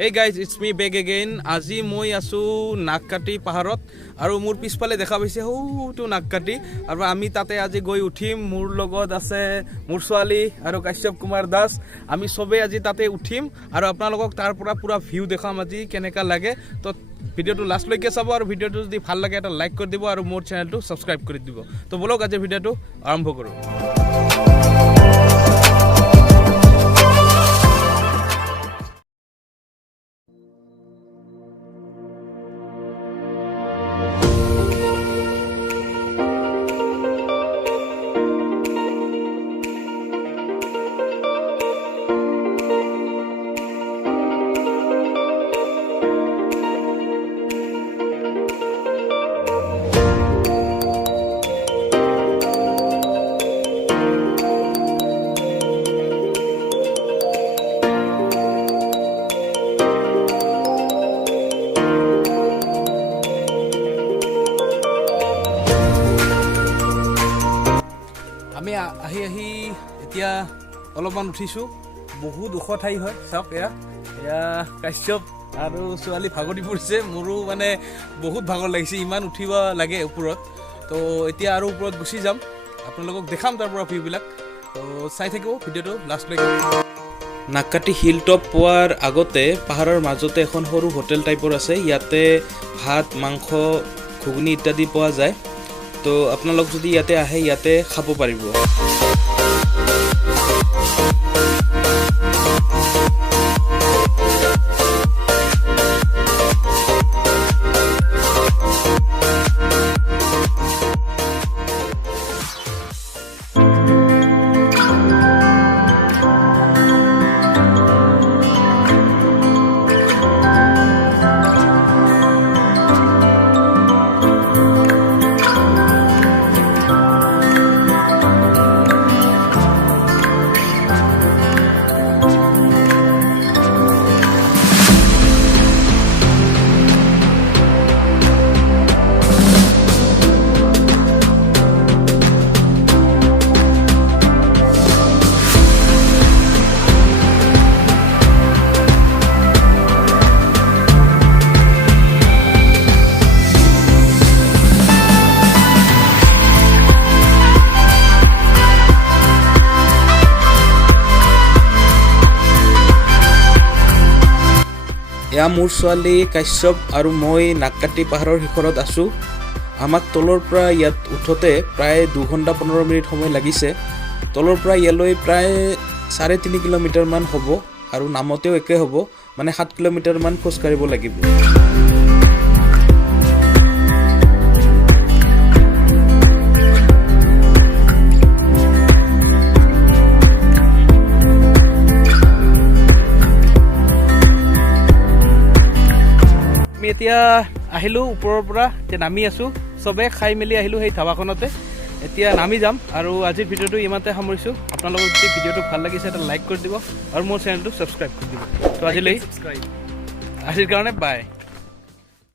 Hey guys, it's me back again. আজি মই আছো নাককাটি পাহাৰত আৰু মোৰ পিছফালে দেখা পাইছে হৌটো নাককাটি আৰু আমি তাতে আজি গৈ উঠিম মোৰ লগত আছে মোৰ ছোৱালী আৰু কাশ্যপ কুমাৰ দাস আমি সবে আজি তাতে উঠিম আৰু আপোনালোকক তাৰ পৰা পুৰা ভিউ দেখাম আজি কেনেকা লাগে তো ভিডিওটো লাষ্ট লৈকে চাব আৰু ভিডিওটো যদি ভাল লাগে এটা লাইক কৰি দিব আৰু মোৰ চেনেলটো সাবস্ক্ৰাইব কৰি দিব তো বলক আজি ভিডিওটো আৰম্ভ কৰো আমি আহি এতিয়া অলপমান উঠিছো বহুত ওখ ঠাই হয় চাওক এয়া কাশ্যপ আৰু ছোৱালী ভাগৰি পৰিছে মোৰো মানে বহুত ভাগৰ লাগিছে ইমান উঠিব লাগে ওপৰত তো এতিয়া আৰু ওপৰত গুচি যাম আপোনালোকক দেখাম তাৰ পৰা ভিউবিলাক তো চাই থাকিব ভিডিওটো লাষ্টলৈকে নাক্কাটি হিল টপ পোৱাৰ আগতে পাহাৰৰ মাজতে এখন সৰু হোটেল টাইপৰ আছে ইয়াতে ভাত মাংস ঘুগুনি ইত্যাদি পোৱা যায় তো আপোনালোক যদি ইয়াতে আহে ইয়াতে খাব পাৰিব এয়া মোৰ ছোৱালী কাশ্যপ আৰু মই নাক্কাটি পাহাৰৰ শিখৰত আছোঁ আমাক তলৰ পৰা ইয়াত উঠোতে প্ৰায় 2 ঘণ্টা 15 মিনিট সময় লাগিছে তলৰ পৰা ইয়ালৈ প্ৰায় 3.5 কিলোমিটাৰমান হ'ব আৰু নামতেও একে হ'ব মানে 7 কিলোমিটাৰমান খোজ কাঢ়িব লাগিব এতিয়া আহিলো ওপৰৰ পৰা যে নামি আছো সবে খাই মেলি আহিলো সেই ধাবাখনতে এতিয়া নামি যাম আৰু আজিৰ ভিডিওটো ইমানতে সামৰিছো আপোনালোকৰ যদি ভিডিওটো ভাল লাগিছে এটা লাইক কৰি দিব আৰু মোৰ চেনেলটো সাবস্ক্ৰাইব কৰি দিব তো আজিলৈ আজিৰ কাৰণে বাই